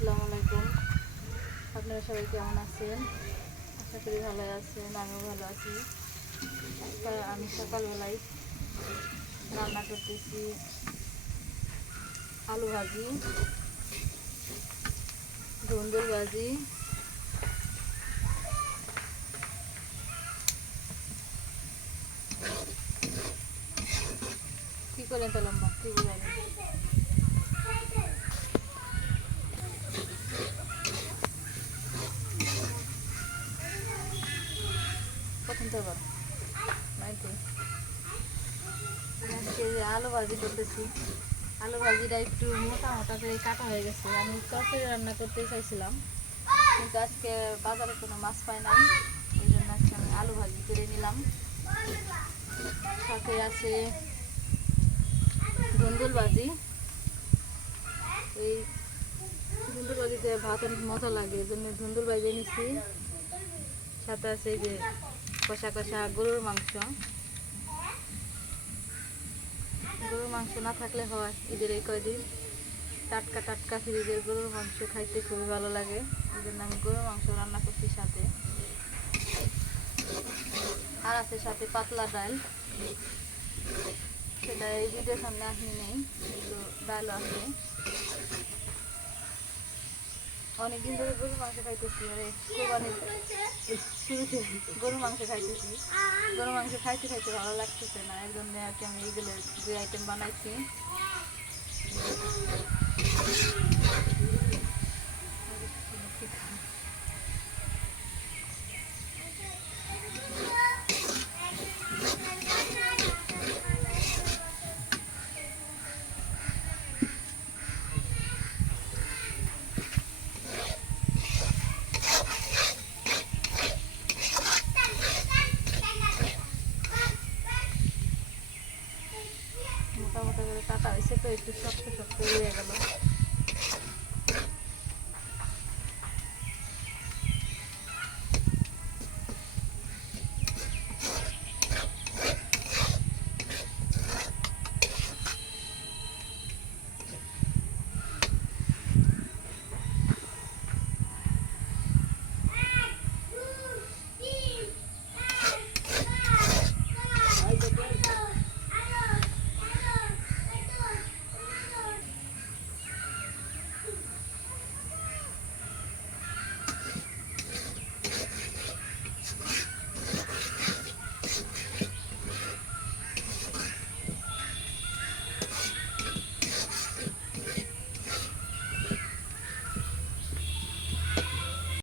আসসালামু আলাইকুম। আপনারা সবাই কেমন আছেন? আশা করি ভালো আছেন, আমিও ভালো আছি। আমি সকালবেলায় রান্না করতেছি আলু ভাজি, ধুন্দুল ভাজি, কি করেন তো লম্বা কি বুঝাই প্রথম তো আবার নাইতে আজকে আলু ভাজি করতেছি। আলু ভাজিটা একটু মোটা মোটা করে কাটা হয়ে গেছে। আমি তরকারি রান্না করতে চাইছিলাম, কিন্তু আজকে বাজারে কোনো মাছ পাই নাই, এই জন্য আজকে আমি আলু ভাজি করে নিলাম। সাথে আছে ধুন্দুল ভাজি। এই ধুন্দুল ভাজিতে ভাত অনেক মজা লাগে, এই জন্য ধুন্দুল ভাজি নিচ্ছি। সাথে আছে এই যে কষা কষা গরুর মাংস। গরুর মাংস না থাকলে হয় ঈদের এই কয়দিন টাটকা টাটকা ফ্রিজের গরুর মাংস খাইতে খুবই ভালো লাগে, এই জন্য আমি গরুর মাংস রান্না করছি সাথে। আর আছে সাথে পাতলা ডাল, সেটা এই ভিডিওর সামনে আসনি নেই, কিন্তু ডালও আছে। অনেকদিন ধরে গরুর মাংস খাইতেছি, কোরবানির শুরুতে গরুর মাংস খাইতেছি। গরুর মাংস খাইতে খাইতে ভালো লাগতেছে না, এর জন্য আর কি আমি এইগুলো 2 আইটেম বানাইছি।